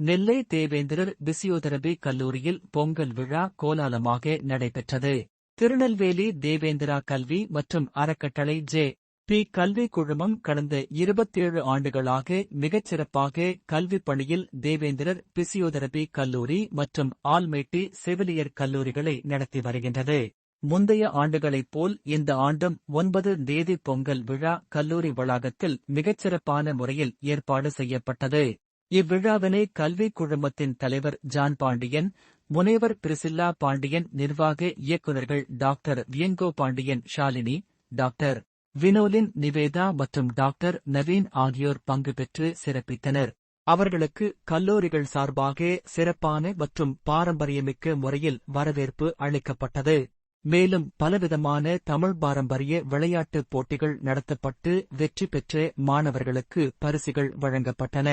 நெல்லை Devendrar physiotherapy கல்லூரியில் பொங்கல் விழா கோலாலமாக நடைபெற்றது. திருநெல்வேலி தேவேந்திரா கல்வி மற்றும் அறக்கட்டளை ஜே. பி. கல்வி குழுமம் கடந்த இருபத்தேழு ஆண்டுகளாக மிகச்சிறப்பாக கல்விப் பணியில் தேவேந்திரர் பிசியோதெரபி கல்லூரி மற்றும் ஆல்மேட்டி செவிலியர் கல்லூரிகளை நடத்தி வருகின்றது. முந்தைய ஆண்டுகளைப் போல் இந்த ஆண்டும் ஒன்பது தேதி பொங்கல் விழா கல்லூரி வளாகத்தில் மிகச்சிறப்பான முறையில் ஏற்பாடு செய்யப்பட்டது. இவ்விழாவினை கல்விக் குழுமத்தின் தலைவர் ஜான் பாண்டியன் முனைவர் பிரிசில்லா பாண்டியன் நிர்வாக இயக்குநர்கள் டாக்டர் வியங்கோ பாண்டியன் ஷாலினி டாக்டர் வினோலின் நிவேதா மற்றும் டாக்டர் நவீன் ஆகியோர் பங்கு பெற்று சிறப்பித்தனர். அவர்களுக்கு கல்லூரிகள் சார்பாக சிறப்பான மற்றும் பாரம்பரியமிக்க முறையில் வரவேற்பு அளிக்கப்பட்டது. மேலும் பலவிதமான தமிழ் பாரம்பரிய விளையாட்டுப் போட்டிகள் நடத்தப்பட்டு வெற்றி பெற்ற மாணவர்களுக்கு பரிசுகள் வழங்கப்பட்டன.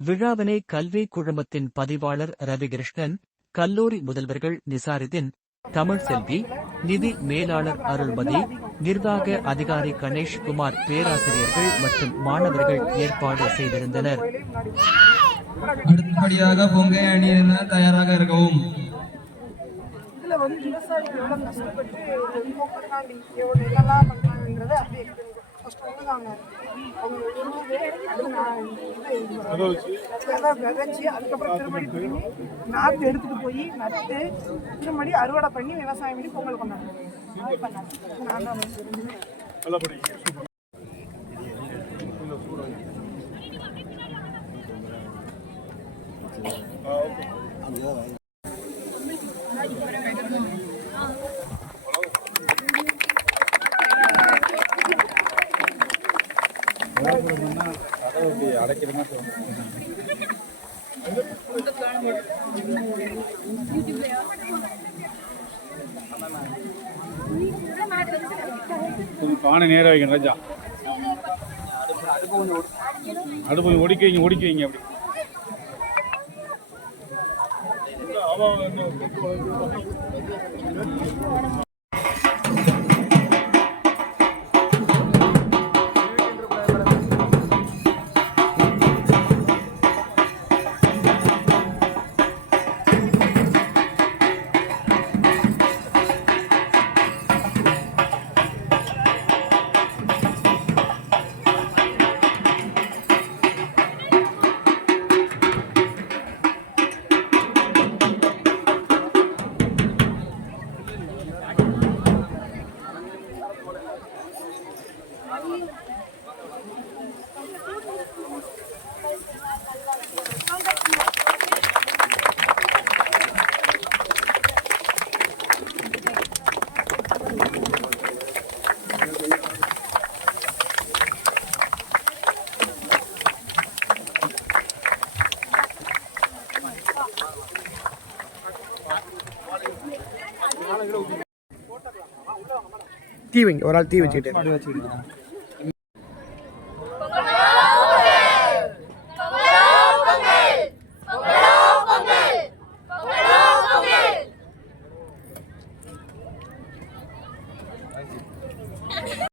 விழாவினை கல்வி குழுமத்தின் பதிவாளர் ரவிகிருஷ்ணன் கல்லூரி முதல்வர்கள் நிசாருதீன் தமிழ் செல்வி நிதி மேலாளர் அருள்மதி நிர்வாக அதிகாரி கணேஷ் குமார் பேராசிரியர்கள் மற்றும் மாணவர்கள் ஏற்பாடு செய்திருந்தனர். அடுத்தபடியாக பொங்கை அணியினர் தயாராக இருக்கவும். இதுல வந்து விவசாயிகள் எவ்வளவு கஷ்டப்பட்டு என்னெல்லாம் பண்றாங்கன்றத அப்படியே ஒண்ணுதாங்க அவங்க விதைச்சி அதுக்கப்புறம் திருமணி பண்ணி நாற்று எடுத்துட்டு போய் நட்டு திருமணி அறுவடை பண்ணி விவசாயம் பண்ணி பொங்கல் கொண்டாடுறோம் பண்ணாங்க. நான் தான் வந்து கொஞ்சம் பானை நேராக வைக்கணும் ராஜா. அடுப்பு கொஞ்சம் ஒடிக்க வைங்க ஒடிக்க வைங்க அப்படி. தீ வைங்க ஒரு ஆள் தீ வச்சுக்கிட்டு